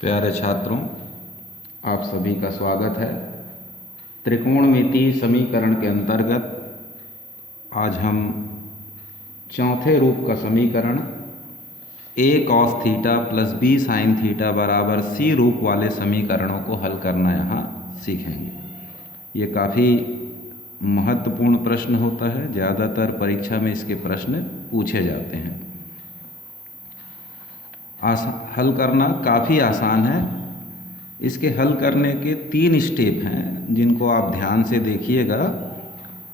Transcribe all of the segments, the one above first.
प्यारे छात्रों, आप सभी का स्वागत है। त्रिकोणमितीय समीकरण के अंतर्गत आज हम चौथे रूप का समीकरण a cos theta plus b sin theta बराबर c रूप वाले समीकरणों को हल करना यहाँ सीखेंगे। ये काफ़ी महत्वपूर्ण प्रश्न होता है, ज़्यादातर परीक्षा में इसके प्रश्न पूछे जाते हैं। हल करना काफ़ी आसान है। इसके हल करने के 3 स्टेप हैं जिनको आप ध्यान से देखिएगा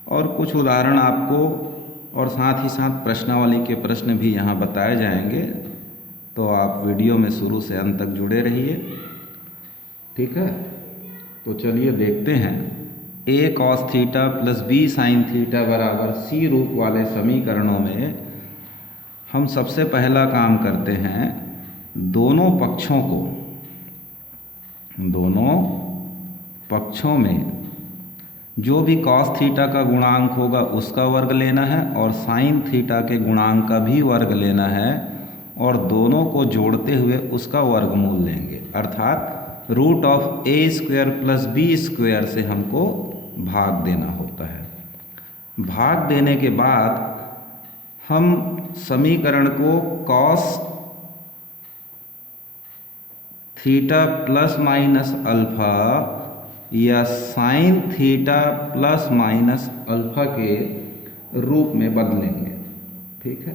और कुछ उदाहरण आपको और साथ ही साथ प्रश्नावली के प्रश्न भी यहाँ बताए जाएंगे, तो आप वीडियो में शुरू से अंत तक जुड़े रहिए। ठीक है, तो चलिए देखते हैं। a cos theta plus b sin theta बराबर c रूप वाले समीकरणों में हम सबसे पहला काम करते हैं, दोनों पक्षों में जो भी cos थीटा का गुणांक होगा उसका वर्ग लेना है और sin थीटा के गुणांक का भी वर्ग लेना है और दोनों को जोड़ते हुए उसका वर्गमूल लेंगे। अर्थात root of a square plus b square से हमको भाग देना होता है। भाग देने के बाद हम समीकरण को cos theta plus minus alpha या sine theta plus minus alpha के रूप में बदलेंगे। ठीक है,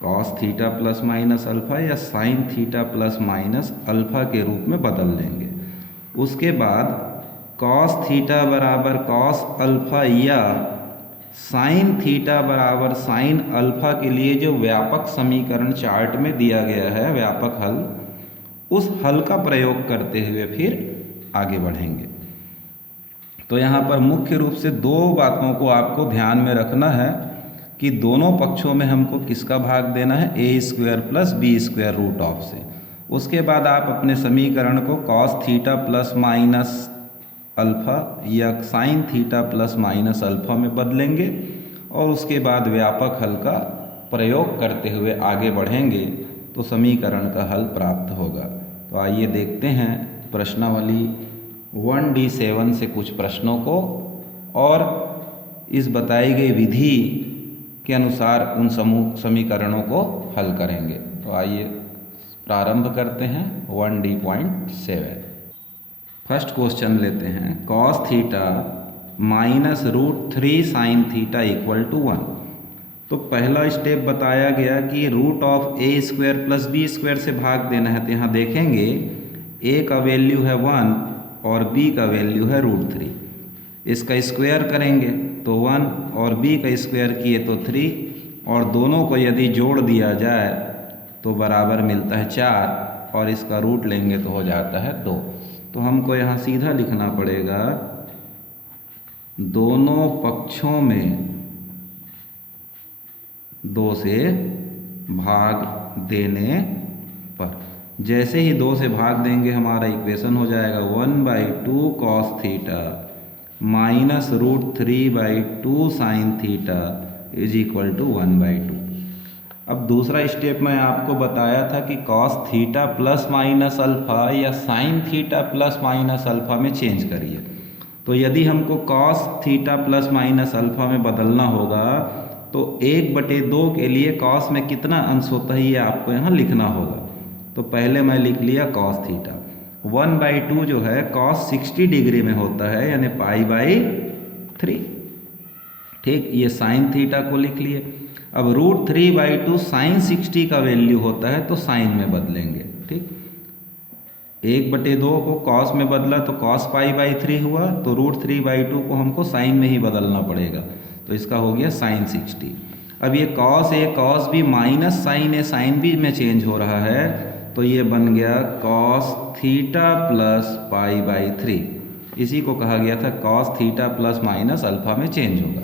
cos theta plus minus alpha या sine theta plus minus alpha के रूप में बदल लेंगे। उसके बाद cos थीटा बराबर cos अल्फ़ा या साइन थीटा बराबर साइन अल्फ़ा के लिए जो व्यापक समीकरण चार्ट में दिया गया है, व्यापक हल, उस हल का प्रयोग करते हुए फिर आगे बढ़ेंगे। तो यहाँ पर मुख्य रूप से 2 बातों को आपको ध्यान में रखना है कि दोनों पक्षों में हमको किसका भाग देना है, a square plus b square root of से। उसके बाद आप अपने समीकरण को cos theta plus minus alpha या sine theta plus minus alpha में बदलेंगे और उसके बाद व्यापक हल का प्रयोग करते हुए आगे बढ़ेंगे तो समीकरण का हल प्राप्त होगा। तो आइए देखते हैं प्रश्नावली 1D7 से कुछ प्रश्नों को और इस बताई गई विधि के अनुसार उन समीकरणों को हल करेंगे। तो आइए प्रारंभ करते हैं 1D.7। फर्स्ट क्वेश्चन लेते हैं, cos theta minus root 3 sine theta equal to 1। तो पहला स्टेप बताया गया कि root of a square plus b square से भाग देना है। तो यहाँ देखेंगे a का वैल्यू है 1 और b का वैल्यू है रूट 3। इसका स्क्वायर करेंगे तो 1 और b का स्क्वायर किए तो 3 और दोनों को यदि जोड़ दिया जाए तो बराबर मिलता है 4 और इसका रूट लेंगे तो हो जाता है 2। तो हमको यहाँ सीधा लिखना पड़ेगा, दोनों पक्षों में 2 से भाग देने पर, जैसे ही 2 से भाग देंगे हमारा इक्वेशन हो जाएगा 1/2 cos theta minus root 3/2 sine theta is equal to 1/2। अब दूसरा स्टेप मैं आपको बताया था कि cos theta plus minus alpha या sine theta plus minus alpha में चेंज करिए। तो यदि हमको cos theta plus minus alpha में बदलना होगा तो 1/2 के लिए cos में कितना अंश होता है ये आपको यहाँ लिखना होगा। तो पहले मैं लिख लिया cos थीटा, 1/2 जो है cos 60 डिग्री में होता है यानी π/3। ठीक, ये साइन थीटा को लिख लिए। अब रूट 3/2 साइन 60 का वैल्यू होता है तो साइन में बदलेंगे। ठीक, 1/2 को cos में बदला तो cos π/3 हुआ, तो रूट 3/2 को हमको साइन में ही बदलना पड़ेगा, तो इसका हो गया साइन 60। अब ये cos a cos b minus sine a sine b में चेंज हो रहा है तो ये बन गया cos थीटा प्लस π/3। इसी को कहा गया था cos theta plus minus alpha में चेंज होगा।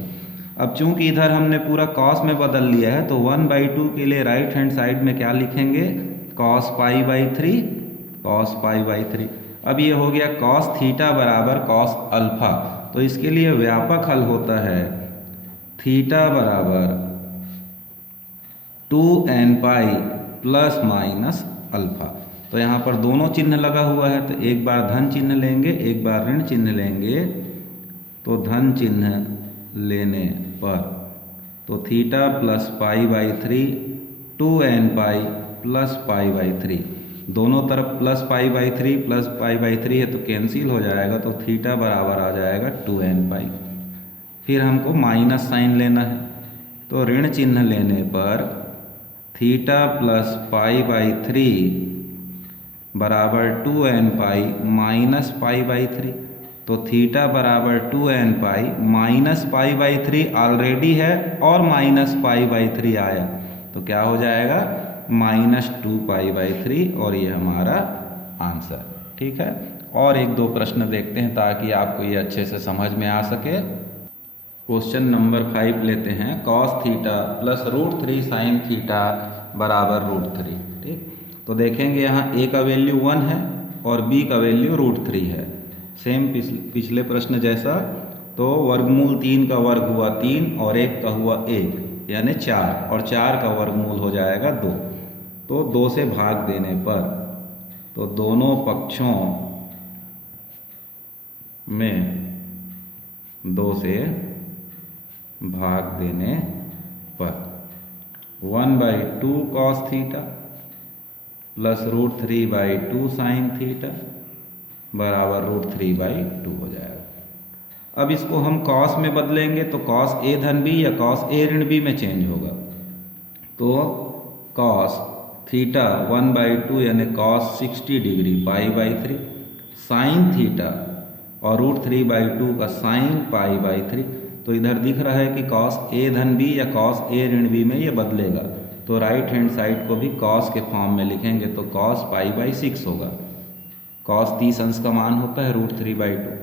अब चूंकि इधर हमने पूरा cos में बदल लिया है तो 1/2 के लिए राइट हैंड साइड में क्या लिखेंगे, cos π/3। अब ये हो गया cos थीटा बराबर cos अल्फ़ा, तो इसके लिए व्यापक हल होता है थीटा बराबर 2n pi plus minus alpha. तो यहाँ पर दोनों चिन्ह लगा हुआ है, तो एक बार धन चिन्ह लेंगे, एक बार ऋण चिन्ह लेंगे। तो धन चिन्ह लेने पर तो theta plus pi by 3 2n pi plus pi by 3, दोनों तरफ plus pi by 3 plus pi by 3 है तो कैंसिल हो जाएगा, तो थीटा बराबर आ जाएगा 2n पाई। फिर हमको माइनस साइन लेना है, तो ऋण चिन्ह लेने पर थीटा प्लस पाई बाई 3 बराबर 2n pi minus pi by 3। तो थीटा बराबर 2n pi minus pi by 3 already है और माइनस पाई बाई 3 आया, तो क्या हो जाएगा माइनस 2 पाई बाई 3, और ये हमारा आंसर। ठीक है, और एक दो प्रश्न देखते हैं ताकि आपको ये अच्छे से समझ में आ सके। क्वेश्चन नंबर 5 लेते हैं, cos theta plus √3 sine theta बराबर √3। ठीक, तो देखेंगे यहाँ a का वैल्यू 1 है और b का वैल्यू √3 है, सेम पिछले प्रश्न जैसा। तो वर्गमूल 3 का वर्ग हुआ 3 और 1 का हुआ 1, यानी 4, और 4 का वर्गमूल हो जाएगा 2। तो 2 से भाग देने पर तो दोनों पक्षों में 2 से भाग देने पर 1/2 cos theta plus √3/2 sine theta बराबर √3/2 हो जाएगा। अब इसको हम कॉस में बदलेंगे तो कॉस a धन b या कॉस a ऋण b में चेंज होगा। तो कॉस थीटा 1/2 यानी cos 60 degree pi by 3, sine theta और √3/2 का साइन पाई बाई 3। तो इधर दिख रहा है कि कॉस a धन b या कॉस a ऋण b में ये बदलेगा, तो राइट हैंड साइड को भी कॉस के फॉर्म में लिखेंगे, तो कॉस पाई बाई 6 होगा। कॉस 30 अंश का मान होता है √3/2।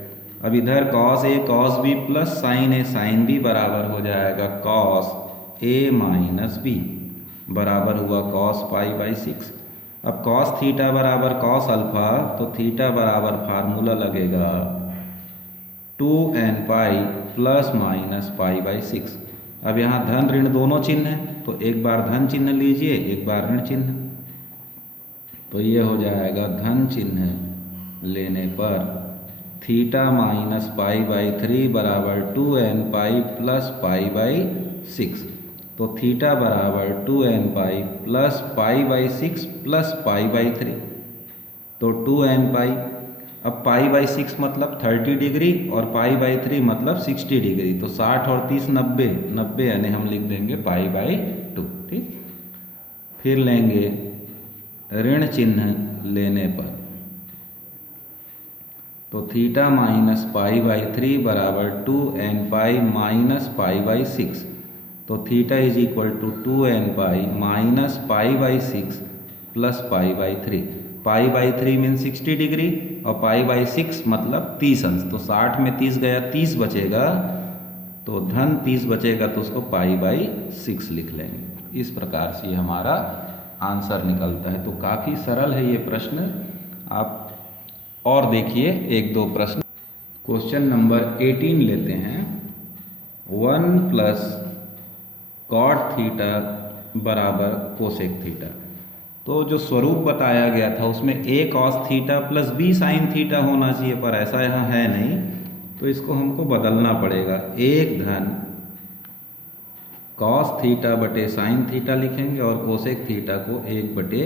अब इधर cos a cos b plus sine a sine b बराबर हो जाएगा कॉस a माइनस b, बराबर हुआ कॉस पाई बाई 6। अब कॉस थीटा बराबर कॉस अल्फा, तो थीटा बराबर फार्मूला लगेगा 2n pi plus minus pi by 6। अब यहाँ धन ऋण दोनों चिन्ह हैं, तो एक बार धन चिन्ह लीजिए, एक बार ऋण चिन्ह। तो ये हो जाएगा धन चिन्ह लेने पर थीटा माइनस पाई बाई 3 बराबर 2n pi plus pi by 6। तो थीटा बराबर 2n pi plus pi by 6 plus pi by 3, तो 2n पाई। अब पाई बाई 6 मतलब 30 डिग्री और पाई बाई 3 मतलब 60 डिग्री, तो 60 और 30 90, 90 यानी हम लिख देंगे पाई बाई 2। ठीक, फिर लेंगे ऋण चिन्ह लेने पर तो थीटा माइनस पाई बाई 3 बराबर 2n pi minus pi by 6। तो theta is equal to 2n pi minus pi by 6 plus pi by 3। Pi by 3 mean 60 degree और पाई बाई 6 मतलब 30 अंश, तो 60 में 30 गया 30 बचेगा, तो धन 30 बचेगा तो उसको पाई बाई 6 लिख लेंगे। इस प्रकार से ये हमारा आंसर निकलता है। तो काफ़ी सरल है ये प्रश्न। आप और देखिए एक दो प्रश्न। क्वेश्चन नंबर 18 लेते हैं, 1 प्लस कॉट थीटा बराबर कोसेक थीटा। तो जो स्वरूप बताया गया था उसमें a cos theta plus b sine theta होना चाहिए, पर ऐसा यहाँ है नहीं, तो इसको हमको बदलना पड़ेगा। 1 धन कॉस थीटा बटे साइन थीटा लिखेंगे और कोसेक थीटा को 1 बटे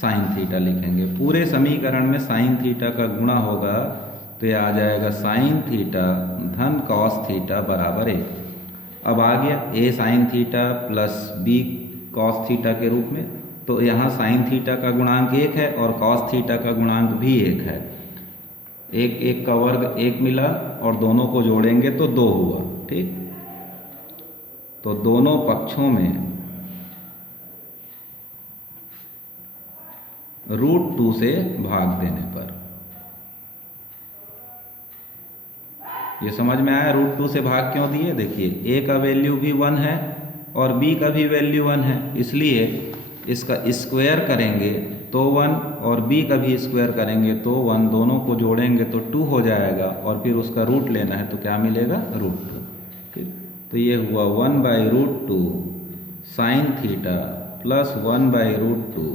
साइन थीटा लिखेंगे। पूरे समीकरण में साइन थीटा का गुणा होगा तो ये आ जाएगा साइन थीटा धन कॉस थीटा बराबर 1। अब आ गया a sign theta plus b cos theta के रूप में, तो यहाँ साइन थीटा का गुणांक 1 है और कॉस थीटा का गुणांक भी 1 है। 1 का वर्ग 1 मिला और दोनों को जोड़ेंगे तो 2 हुआ। ठीक, तो दोनों पक्षों में √2 से भाग देने पर, ये समझ में आया √2 से भाग क्यों दिए। देखिए a का वैल्यू भी 1 है और b का भी वैल्यू 1 है, इसलिए इसका स्क्वायर करेंगे तो 1 और b का भी स्क्वायर करेंगे तो 1, दोनों को जोड़ेंगे तो 2 हो जाएगा और फिर उसका रूट लेना है तो क्या मिलेगा √2। ठीक, तो ये हुआ 1/√2 sign theta plus 1/√2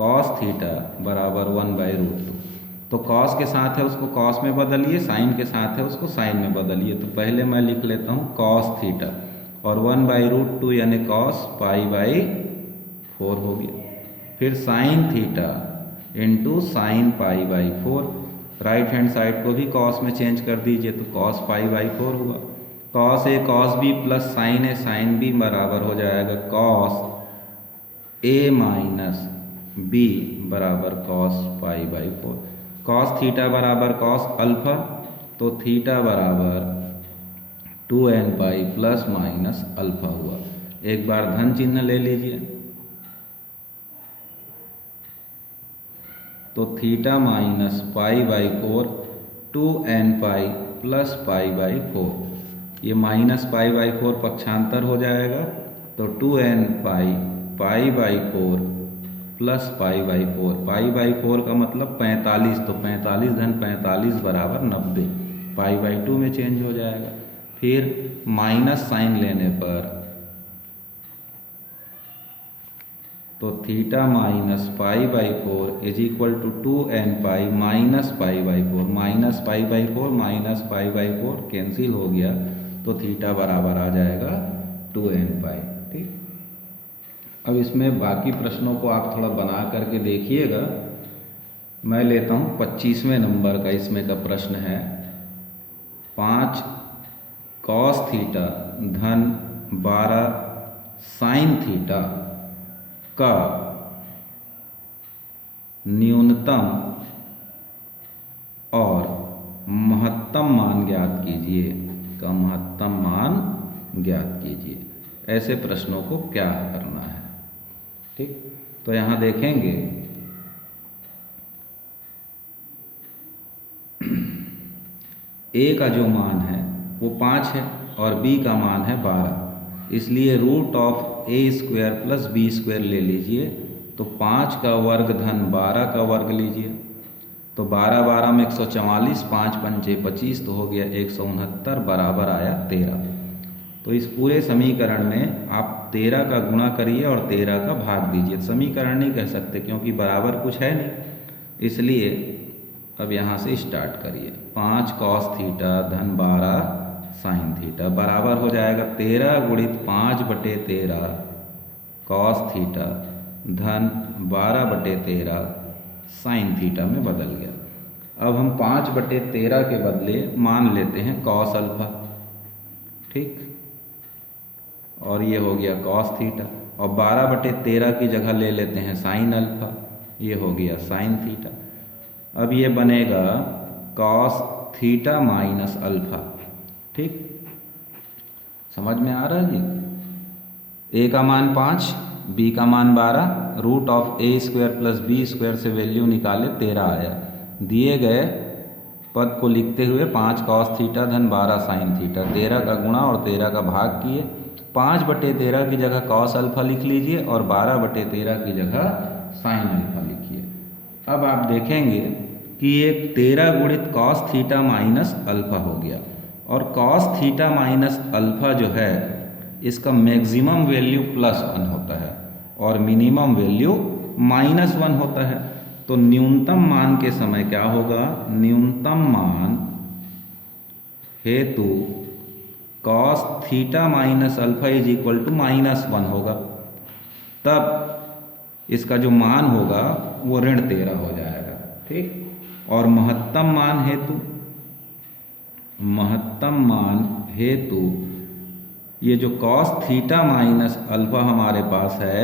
cos theta बराबर 1/√2। तो कॉस के साथ है उसको कॉस में बदलिए, साइन के साथ है उसको साइन में बदलिए। तो पहले मैं लिख लेता हूँ कॉस थीटा और 1/√2 यानी कॉस π/4 हो गया। फिर sine theta into sine π/4। Right hand side को भी कॉस में चेंज कर दीजिए तो कॉस π/4 हुआ। Cos A cos B plus sign A sine B बराबर हो जाएगा कॉस ए माइनस बी बराबर कॉस π/4। कॉस थीटा बराबर कॉस अल्फा, तो थीटा बराबर 2n pi plus minus alpha हुआ। एक बार धन चिन्ह ले लीजिए, तो theta minus π/4 2n pi plus π/4। ये माइनस π/4 पक्षांतर हो जाएगा तो 2n पाई π/4 प्लस π/4। π/4 का मतलब 45, तो 45 धन 45 बराबर 90, π/2 में चेंज हो जाएगा। फिर माइनस साइन लेने पर तो theta minus π/4 is equal to 2n pi minus π/4। Minus π/4 minus π/4 cancel हो गया तो थीटा बराबर आ जाएगा 2n पाई। ठीक, अब इसमें बाकी प्रश्नों को आप थोड़ा बना करके देखिएगा। मैं लेता हूँ 25वें नंबर का, इसमें का प्रश्न है 5 कॉस थीटा धन 12 साइन थीटा का न्यूनतम और महत्तम मान ज्ञात कीजिए, का महत्तम मान ज्ञात कीजिए। ऐसे प्रश्नों को क्या करना है। ठीक, तो यहाँ देखेंगे ए का जो मान है वो 5 है और बी का मान है 12, इसलिए root of a² plus b² ले लीजिए। तो 5 का वर्ग धन 12 का वर्ग लीजिए, तो 12 12 में 144, 5 पंचे 25, तो हो गया 169 बराबर आया 13। तो इस पूरे समीकरण में आप 13 का गुणा करिए और 13 का भाग दीजिए। समीकरण नहीं कह सकते क्योंकि बराबर कुछ है नहीं, इसलिए अब यहाँ से स्टार्ट करिए। 5 कॉस थीटा धन 12 साइन थीटा बराबर हो जाएगा 13 गुणित 5/13 कॉस थीटा धन 12/13 साइन थीटा में बदल गया। अब हम 5/13 के बदले मान लेते हैं कॉस अल्फा। ठीक, और ये हो गया कॉस थीटा, और 12/13 की जगह ले लेते हैं साइन अल्फा, ये हो गया साइन थीटा। अब ये बनेगा कॉस थीटा माइनस अल्फा। ठीक, समझ में आ रहा है जी। ए का मान 5, बी का मान 12, root of a² plus b² से वैल्यू निकाले 13 आया। दिए गए पद को लिखते हुए 5 कॉस थीटा धन 12 साइन थीटा, 13 का गुणा और 13 का भाग किए। 5/13 की जगह कॉस अल्फा लिख लीजिए और 12/13 की जगह साइन अल्फा लिखिए। अब आप देखेंगे कि ये 13 गुणित कॉस थीटा माइनस अल्फा हो गया, और कॉस थीटा माइनस अल्फा जो है इसका मैक्सिमम वैल्यू +1 होता है और मिनिमम वैल्यू -1 होता है। तो न्यूनतम मान के समय क्या होगा, न्यूनतम मान हेतु cos theta minus alpha is equal to -1 होगा, तब इसका जो मान होगा वो ऋण 13 हो जाएगा। ठीक, और महत्तम मान हेतु ये जो कॉस थीटा माइनस अल्फा हमारे पास है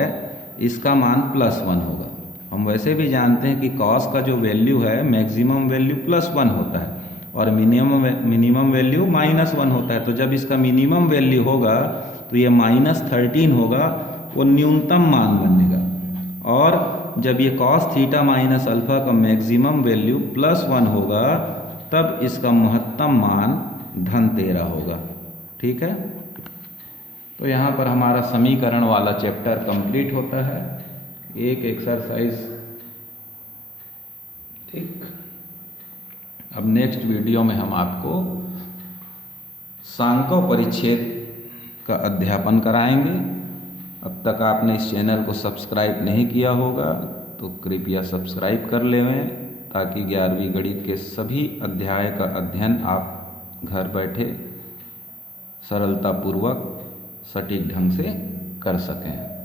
इसका मान +1 होगा। हम वैसे भी जानते हैं कि कॉस का जो वैल्यू है मैक्सिमम वैल्यू +1 होता है और मिनिमम वैल्यू -1 होता है। तो जब इसका मिनिमम वैल्यू होगा तो ये -13 होगा, वो न्यूनतम मान बनेगा। और जब ये कॉस थीटा माइनस अल्फा का मैक्सिमम वैल्यू +1 होगा तब इसका महत्तम मान धन 13 होगा। ठीक है, तो यहाँ पर हमारा समीकरण वाला चैप्टर कंप्लीट होता है। एक एक्सरसाइज। ठीक, अब नेक्स्ट वीडियो में हम आपको सांख्य परिच्छेद का अध्यापन कराएंगे। अब तक आपने इस चैनल को सब्सक्राइब नहीं किया होगा तो कृपया सब्सक्राइब कर लें ताकि 11वीं गणित के सभी अध्याय का अध्ययन आप घर बैठे सरलतापूर्वक सटीक ढंग से कर सकें।